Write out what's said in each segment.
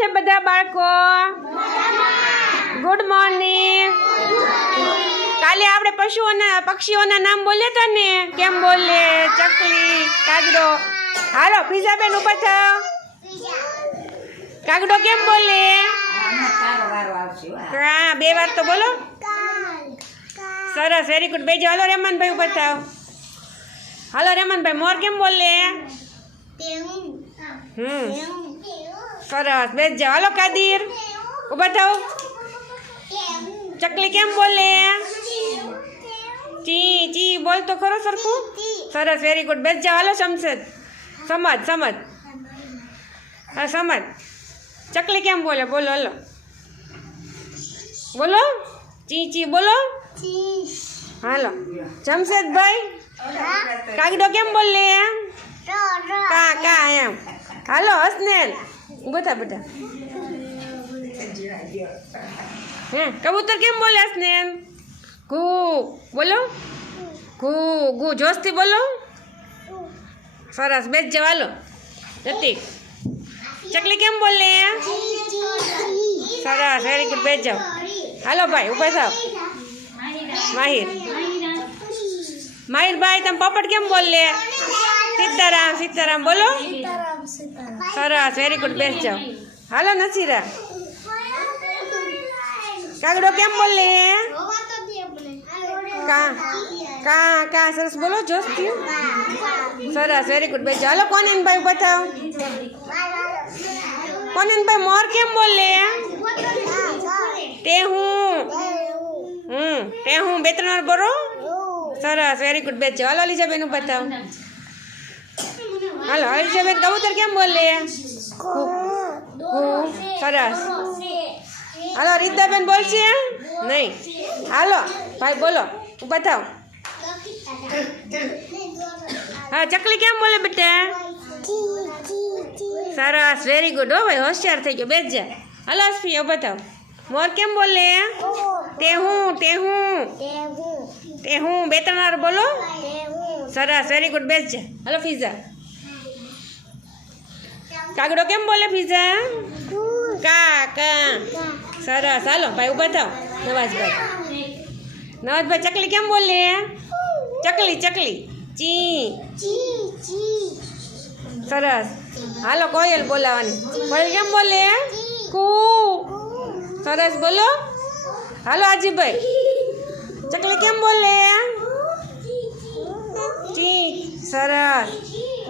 છે બધા બાળકો? ગુડ મોર્નિંગ કાલે આપણે પશુઓના પક્ષીઓના નામ બોલ્યા હતા ને? કેમ બોલે? ચકલી કાગડો. હાલો પીઝા બેન ઉપર થાવ કાગડો કેમ બોલે? હા બે વાર તો બોલો. સરસ વેરી ગુડ બેજો હાલો રેમનભાઈ ઉપર થાવ હાલો રેમનભાઈ મોર કેમ બોલે? હમ. સરસ બેસ જાઓ હાલો કાદીર ઉભા થાવ ચકલી કેમ બોલે ચી ચી બોલ તો ખરો સરખું સરસ વેરી ગુડ બેસ જાઓ હાલો શમશેદ સમજ સમજ હા સમજ ચકલી કેમ બોલે બોલો હલો બોલો ચી ચી બોલો હાલો જમશેદભાઈ કાગડો કેમ બોલે કા કા એમ હાલો હસનેલ બધા બધા હે કબૂતર કેમ બોલે હસનેલ ઘુ બોલો ઘુ ઘુ જોશથી બોલો સરસ બેસ જાવ હાલો જતી ચકલી કેમ બોલે સરસ વેરી ગુડ બેસ જાવ હાલો ભાઈ ઊભા થાવ માહિર માહિરભાઈ તમે પોપટ કેમ બોલે સીતારામ સીતારામ બોલો સરસ વેરી ગુડ બેસ જાવ હાલો નસીરા કાગડો કેમ બોલે કા કા કા સરસ બોલો જોશ થયું સરસ વેરી ગુડ બેસ જાવ હાલો કોનેનભાઈ બતાવ કોનેનભાઈ મોર કેમ બોલે તે હું હમ તે હું બે ત્રણ વાર બોલો સરસ વેરી ગુડ બેસ જાવ હાલો અલીજાબેન બતાવ હાલો અલીજાબેન કબૂતર કેમ બોલે હું સરસ હાલો રીતાબેન બોલશે નહીં હાલો ભાઈ બોલો ઊભા થાવ હા ચકલી કેમ બોલે બેટા સરસ વેરી ગુડ હો ભાઈ હોશિયાર થઈ ગયો બેસ જા હાલો અસ્ફી ઊભા થાવ મોર કેમ બોલે તે હું તે હું તે હું બે ત્રણ વાર બોલો સરસ વેરી ગુડ બેસ જા હાલો ફીઝા કાગડો કેમ બોલે પીઝા કા કા સરસ. હાલો, ભાઈ ઊભા થાવ. નવાજભાઈ. નવાજભાઈ, ચકલી કેમ બોલે? ચકલી ચકલી. ચી. સરસ. હાલો, કોયલ બોલાવાની. કોયલ કેમ બોલે? કુ. સરસ, બોલો. હાલો, આજીભાઈ. ચકલી કેમ બોલે? ચી. સરસ.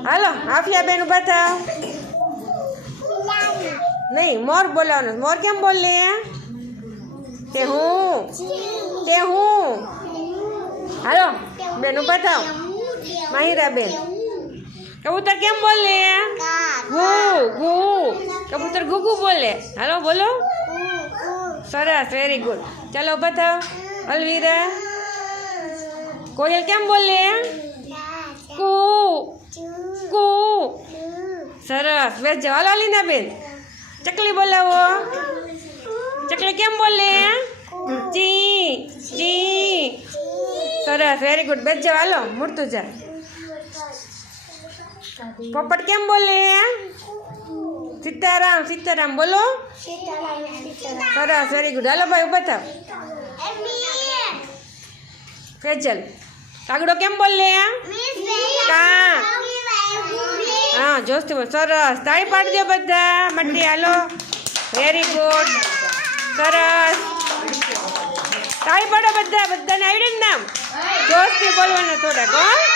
હાલો આફિયા બેન ઊભા થાવ. નહીં, મોર બોલાવવાનું મોર કેમ બોલે તે હું? તે હું? હાલો, બેન થાવ. માહિરા બેન કબૂતર કેમ બોલે ગુ ગુ કબૂતર ઘૂઘુ બોલે. હાલો, બોલો. સરસ વેરી ગુડ ચાલો બતાવ અલવીરા. કોયલ કેમ બોલે કુ કુ સરસ, બેસ હાલો અલીના બેન ચકલી બોલાવો ચકલી કેમ બોલે ચી ચી સરસ વેરી ગુડ બેસ જાઓ હાલો મૂર્તું જા પોપટ કેમ બોલે સીતારામ સીતારામ બોલો સરસ વેરી ગુડ હાલો ભાઈ ઊભા થાવ ફેજલ કાગડો કેમ બોલે કા હા જોસ્તી સરસ. તાળી પાડજો બધા. મંડી હાલો. વેરી ગુડ સરસ. તાળી પાડો બધા. બધાને આવડે ને નામ? જોસ્તી બોલવાના થોડાક હો.